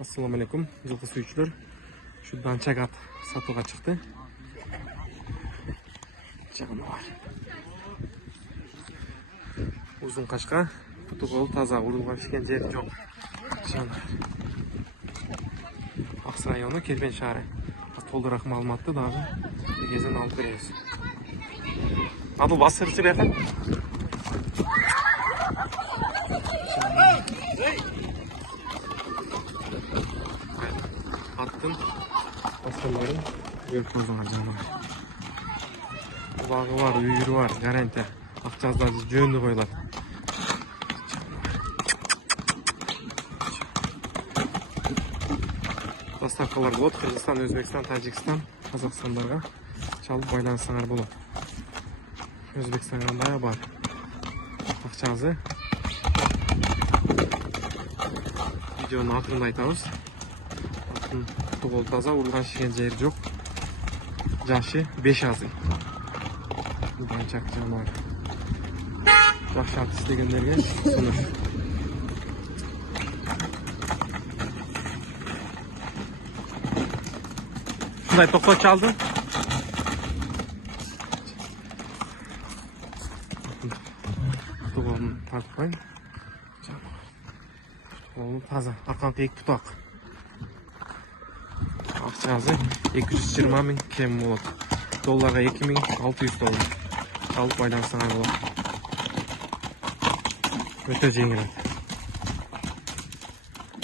Assalamu alaikum, жылқы сүйүүчүлөр. Şu dançagat satууга чыкты. Жаганы бар. Uzun кашка, буту кол таза, урулган ишкен жери жок. Жанар. Акс району Кербен шаары. Толдураак маалыматты дагы кезен алып беребиз. Адыл басырчы бияка. Аттын басқалары өліп қойылған жануар. Құлағы бар, үйірі бар, гарантия. Ақчазда жөнді қойылады. Доставкалар болады. Қырғызстан, Өзбекстан, Тажикстан, Қазақстандарға чалып байланысаңар болады. Өзбекстанға да бар. Ақчазы. Видеоны ақырында айтабыз. Туғол таза, урулган ишкен жери жок. Жашы 5 азый. Данчак жануар. Жакшы ат истегендерге сунуш. Шундай токтоо чалды. Туголун тартпайм. Туголу таза, аркан тейик бутак. Акчасы 220 миң кем болот. Долларга 2600 доллар. Алып байлансаңар болот. Өтө жеңил.